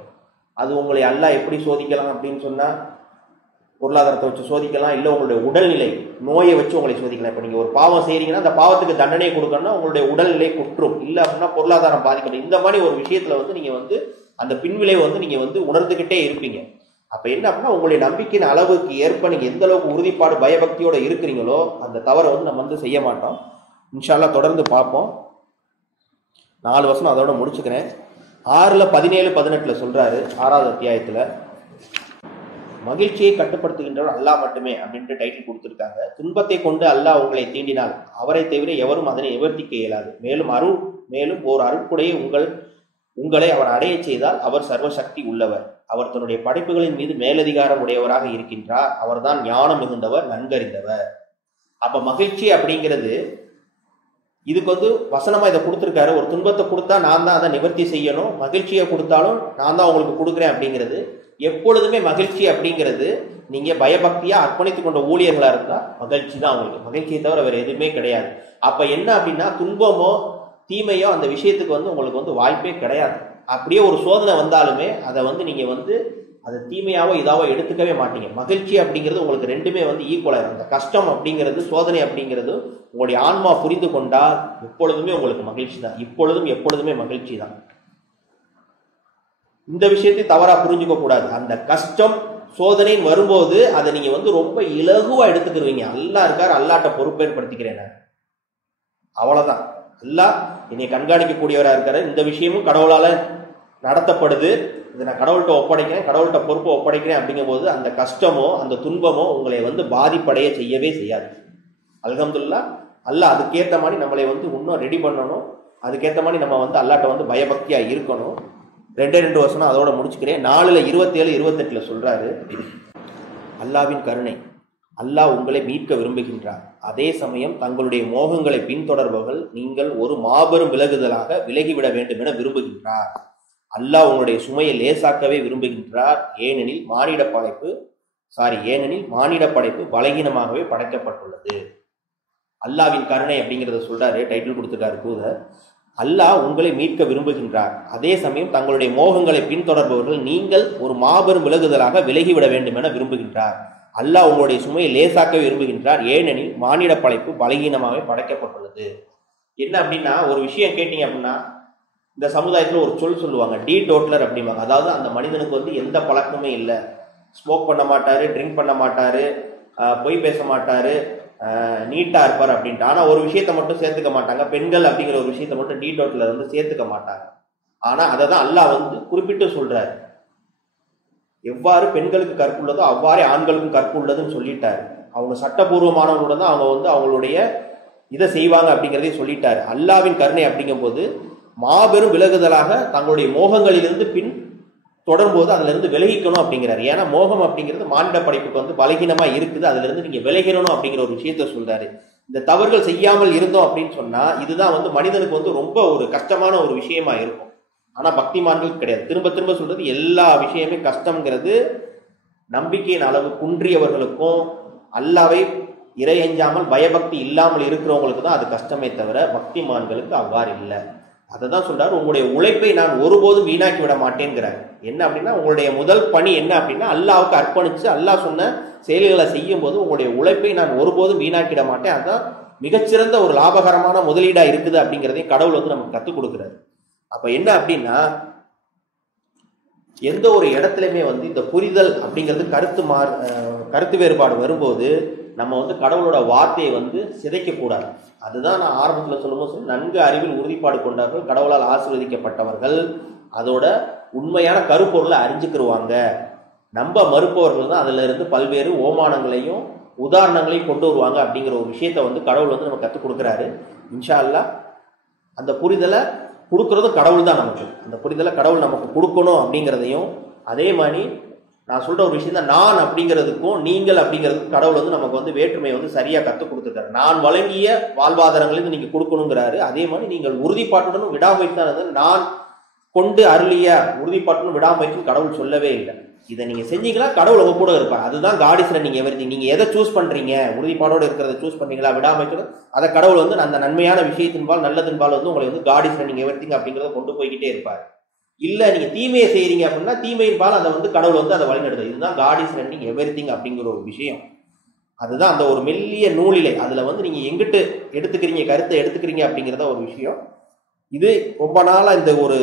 அது உங்களை அல்லாஹ் எப்படி சோதிக்கலாம் அப்படின்னு சொன்னா, பொருளாதாரத்தை வச்சு சோதிக்கலாம், இல்லை உங்களுடைய உடல்நிலை நோயை வச்சு உங்களை சோதிக்கலாம். இப்போ நீங்கள் ஒரு பாவம் செய்கிறீங்கன்னா அந்த பாவத்துக்கு தண்டனை கொடுக்கணும்னா உங்களுடைய உடல்நிலை குற்றும், இல்லை அப்படின்னா பொருளாதாரம் பாதிக்கணும். இந்த மாதிரி ஒரு விஷயத்தில் வந்து நீங்கள் வந்து அந்த பின்விளைவை வந்து நீங்கள் வந்து உணர்ந்துக்கிட்டே இருப்பீங்க. அப்போ என்ன அப்படின்னா, உங்களுடைய நம்பிக்கையின் அளவுக்கு ஏற்ப நீங்கள் எந்த அளவுக்கு உறுதிப்பாடு பயபக்தியோடு இருக்கிறீங்களோ அந்த தவறை வந்து நம்ம வந்து செய்ய மாட்டோம். இன்ஷா அல்லாஹ் தொடர்ந்து பார்ப்போம். 4 வசனம் அதோட முடிச்சுக்கிறேன். 6:17-18 சொல்றாரு, 6வது அத்தியாயத்தில், மகிழ்ச்சியை கட்டுப்படுத்துகின்றவர் அல்லாஹ் மட்டுமே அப்படின்ட்டு டைட்டில் கொடுத்துருக்காங்க. துன்பத்தை கொண்டு அல்லாஹ் உங்களை தீண்டினால் அவரை தவிர எவரும் அதனை நிவர்த்திக்க இயலாது. மேலும் ஓர் அருட்குடையை உங்களை அவர் அடைய செய்தால் அவர் சர்வசக்தி உள்ளவர். அவர் தன்னுடைய படைப்புகளின் மீது மேலதிகாரம் உடையவராக இருக்கின்றார். அவர் தான் ஞானம் மிகுந்தவர், நன்கறிந்தவர். அப்ப மகிழ்ச்சி அப்படிங்கிறது இதுக்கு வந்து வசனமா இதை கொடுத்துருக்காரு. ஒரு துன்பத்தை கொடுத்தா நான் தான் அதை நிவர்த்தி செய்யணும், மகிழ்ச்சியை கொடுத்தாலும் நான் தான் உங்களுக்கு கொடுக்குறேன் அப்படிங்கிறது. எப்பொழுதுமே மகிழ்ச்சி அப்படிங்கிறது நீங்க பயபக்தியா அர்ப்பணித்து கொண்ட ஊழியர்களா இருந்தா மகிழ்ச்சி தான் உங்களுக்கு, மகிழ்ச்சியை தவிர வேற எதுவுமே கிடையாது. அப்ப என்ன அப்படின்னா, துன்பமோ தீமையோ அந்த விஷயத்துக்கு வந்து உங்களுக்கு வந்து வாய்ப்பே கிடையாது. அப்படியே ஒரு சோதனை வந்தாலுமே அதை வந்து நீங்க வந்து அதை தீமையாவோ இதாவோ எடுத்துக்கவே மாட்டீங்க. மகிழ்ச்சி அப்படிங்கிறது உங்களுக்கு ரெண்டுமே வந்து ஈக்குவலா இருக்கும். அந்த கஷ்டம் அப்படிங்கிறது, சோதனை அப்படிங்கிறது உங்களுடைய ஆன்மா புரிந்து கொண்டால் எப்பொழுதுமே உங்களுக்கு மகிழ்ச்சி தான், இப்பொழுதும் எப்பொழுதுமே மகிழ்ச்சி தான். இந்த விஷயத்தை தவறா புரிஞ்சுக்க கூடாது. அந்த கஷ்டம் சோதனைன்னு வரும்போது அதை நீங்க வந்து ரொம்ப இலகுவா எடுத்துக்கிருவீங்க. அல்லாஹ் இருக்காரு, அல்லாஹ்ட்ட பொறுப்பேற்படுத்திக்கிறேன், அவ்வளவுதான். அல்லாஹ் என்னை கண்காணிக்கக்கூடியவரா இருக்காரு, இந்த விஷயமும் கடவுளால நடத்தப்படுது, இதை நான் கடவுள்கிட்ட ஒப்படைக்கிறேன், கடவுள்கிட்ட பொறுப்பை ஒப்படைக்கிறேன் அப்படிங்கும்போது அந்த கஷ்டமோ அந்த துன்பமோ உங்களை வந்து பாதிப்படைய செய்யவே செய்யாது. அல்ஹம்துலில்லாஹ். அல்லாஹ் அதுக்கேற்ற மாதிரி நம்மளை வந்து இன்னும் ரெடி பண்ணணும். அதுக்கேற்ற மாதிரி நம்ம வந்து அல்லாட்ட வந்து பயபக்தியா இருக்கணும். 2 வருஷம் அதோட முடிச்சுக்கிறேன். 4:27-28 சொல்றாரு, அல்லாவின் கருணை, அல்லாஹ் உங்களை மீட்க விரும்புகின்றார். அதே சமயம் தங்களுடைய மோகங்களை பின்தொடர்பவர்கள் நீங்கள் ஒரு மாபெரும் விலகுதலாக விலகிவிட வேண்டும் என விரும்புகின்றார். அல்லாஹ் உங்களுடைய சுமையை லேசாக்கவே விரும்புகின்றார். ஏனெனில் மானிட படைப்பு பலகீனமாகவே படைக்கப்பட்டுள்ளது. அல்லாவின் கருணை அப்படிங்கிறத சொல்றாரு, டைட்டில் கொடுத்துட்டாரு தூதர். அல்லாஹ் உங்களை மீட்க விரும்புகின்றார். அதே சமயம் தங்களுடைய மோகங்களை பின்தொடர்பவர்கள் நீங்கள் ஒரு மாபெரும் விலகுதலாக விலகிவிட வேண்டும் என விரும்புகின்றார். அல்லாஹ் உங்களுடைய சுமையை லேசாக்க விரும்புகின்றார். ஏனெனில் மானிட படைப்பு பலகீனமாகவே படைக்கப்பட்டுள்ளது. என்ன அப்படின்னா, ஒரு விஷயம் கேட்டீங்க அப்படின்னா இந்த சமுதாயத்தில் ஒரு சொல்லுவாங்க, டீ டோட்லர் அப்படிம்பாங்க. அதாவது அந்த மனிதனுக்கு வந்து எந்த பழக்கமே இல்லை, ஸ்மோக் பண்ண மாட்டாரு, ட்ரிங்க் பண்ண மாட்டாரு, பொய் பேச மாட்டாரு, நீட்டா இருப்பார் அப்படின்ட்டு. ஆனா ஒரு விஷயத்த மட்டும் சேர்த்துக்க மாட்டாங்க, பெண்கள் அப்படிங்கிற ஒரு விஷயத்த மட்டும் டீ டோட்லர் வந்து சேர்த்துக்க மாட்டாங்க. ஆனா அதை தான் அல்லாஹ் வந்து குறிப்பிட்டு சொல்றாரு. எவ்வாறு பெண்களுக்கு கற்புள்ளதோ அவ்வாறே ஆண்களுக்கும் கற்புள்ளதுன்னு சொல்லிட்டாரு. அவங்க சட்டபூர்வமானவங்களோட தான் அவங்க வந்து அவங்களுடைய இதை செய்வாங்க அப்படிங்கிறதையும் சொல்லிட்டாரு. அல்லாவின் கருணை அப்படிங்கும் போது மாபெரும் விலகுதலாக தங்களுடைய மோகங்களிலிருந்து பின் தொடரும்போது அதுல இருந்து விலகிக்கணும் அப்படிங்கிறாரு. ஏன்னா மோகம் அப்படிங்கிறது மானிட படைப்புக்கு வந்து பலகீனமா இருக்குது, அதுல இருந்து நீங்க விலகிடணும் அப்படிங்கிற ஒரு விஷயத்த சொல்றாரு. இந்த தவறுகள் செய்யாமல் இருந்தோம் அப்படின்னு சொன்னா இதுதான் வந்து மனிதனுக்கு வந்து ரொம்ப ஒரு கஷ்டமான ஒரு விஷயமா இருக்கும். ஆனா பக்திமான்களுக்கு கிடையாது. திரும்ப திரும்ப சொல்றது, எல்லா விஷயமே கஷ்டம்ங்கிறது நம்பிக்கையின் அளவு குன்றியவர்களுக்கும் அல்லாவை இறையஞ்சாமல் பயபக்தி இல்லாமல் இருக்கிறவங்களுக்கு தான் அது கஷ்டமே தவிர பக்திமான்களுக்கு அவ்வாறு இல்லை. அதை தான் சொல்றாரு, உங்களுடைய உழைப்பை நான் ஒருபோதும் வீணாக்கி விட மாட்டேங்கிறார். என்ன அப்படின்னா, உங்களுடைய முதல் பணி என்ன அப்படின்னா அல்லாவுக்கு அர்ப்பணிச்சு அல்லாஹ் சொன்ன செயல்களை செய்யும் போது உங்களுடைய உழைப்பை நான் ஒருபோதும் வீணாக்கிட மாட்டேன். அதுதான் மிகச்சிறந்த ஒரு லாபகரமான முதலீடா இருக்குது அப்படிங்கிறதையும் கடவுள் வந்து நமக்கு கற்றுக் கொடுக்குறாரு. அப்ப என்ன அப்படின்னா, எந்த ஒரு இடத்துலையுமே வந்து இந்த புரிதல் அப்படிங்கிறது கருத்து வேறுபாடு வரும்போது நம்ம வந்து கடவுளோட வார்த்தையை வந்து சிதைக்க கூடாது. அதுதான் நான் ஆரம்பத்தில் சொல்லும்போது நன்கு அறிவில் உறுதிப்பாடு கொண்டவர்கள் கடவுளால் ஆசீர்வதிக்கப்பட்டவர்கள், அதோட உண்மையான கருப்பொருளை அறிஞ்சுக்கிடுவாங்க. நம்ப மறுப்பவர்கள் தான் அதுல இருந்து பல்வேறு ஓமானங்களையும் உதாரணங்களையும் கொண்டு வருவாங்க அப்படிங்கிற ஒரு விஷயத்த வந்து கடவுள் வந்து நம்ம கற்றுக் கொடுக்குறாரு. இன்ஷா அல்லாஹ் அந்த புரிதலை கொடுக்கறதும் கடவுள் தான் நமக்கு. அந்த புரிதலை கடவுள் நமக்கு கொடுக்கணும் அப்படிங்கிறதையும், அதே மாதிரி நான் சொல்ற ஒரு விஷயம் தான், நான் அப்படிங்கிறதுக்கும் நீங்கள் அப்படிங்கிறதுக்கும் கடவுள் வந்து நமக்கு வந்து வேற்றுமையை வந்து சரியா கற்றுக் கொடுத்துருக்காரு. நான் வழங்கிய வாழ்வாதாரங்களிலிருந்து நீங்க கொடுக்கணுங்கிறாரு. அதே மாதிரி நீங்கள் உறுதிப்பாட்டுடனும் விடாமுயற்சி, நான் கொண்டு அருளிய உறுதிப்பாட்டுடன் விடாமுயற்சின்னு கடவுள் சொல்லவே இல்லை. இதை நீங்க செஞ்சீங்களா கடவுள் உங்க கூட இருப்பார். அதுதான் காடிஸ்ல நீங்க நீங்க எதை சூஸ் பண்றீங்க, உறுதிப்பாடோடு இருக்கிறத சூஸ் பண்றீங்களா விடாமுயற்சி, அதை கடவுள் வந்து அந்த நன்மையான விஷயத்தின்பால் நல்லதின்பால் வந்து உங்களை வந்து காடிஸ்ல நீங்க எவர்த்தீங்க அப்படிங்கிறத கொண்டு போய்கிட்டே இருப்பார். இல்ல நீங்க தீமையை செய்யறீங்க அப்படின்னா தீமையின் பால் அதை வந்து கடவுள் வந்து அதை வழிநடத்தும். இதுதான் காட் இஸ் ரன்னிங் எவரிதிங் அப்படிங்கிற ஒரு விஷயம். அதுதான் அந்த ஒரு மெல்லிய நூலிலை, அதுல வந்து நீங்க எங்கிட்டு கருத்தை எடுத்துக்கிறீங்க அப்படிங்கிறத ஒரு விஷயம். இது ரொம்ப நாளா இந்த ஒரு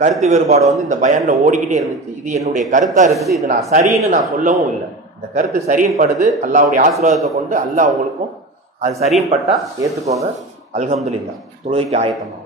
கருத்து வேறுபாடு வந்து இந்த பயான்ல ஓடிக்கிட்டே இருந்துச்சு. இது என்னுடைய கருத்தா இருக்குது, இது நான் சரின்னு நான் சொல்லவும் இல்லை. இந்த கருத்து சரின்னு படுது, அல்லாஹ்வுடைய ஆசீர்வாதத்தை கொண்டு அல்லாஹ் உங்களுக்கும் அது சரின்னு பட்டா ஏத்துக்கோங்க. அல்ஹம்துலில்லாஹ். தொழுகைக்கு ஆயத்தமா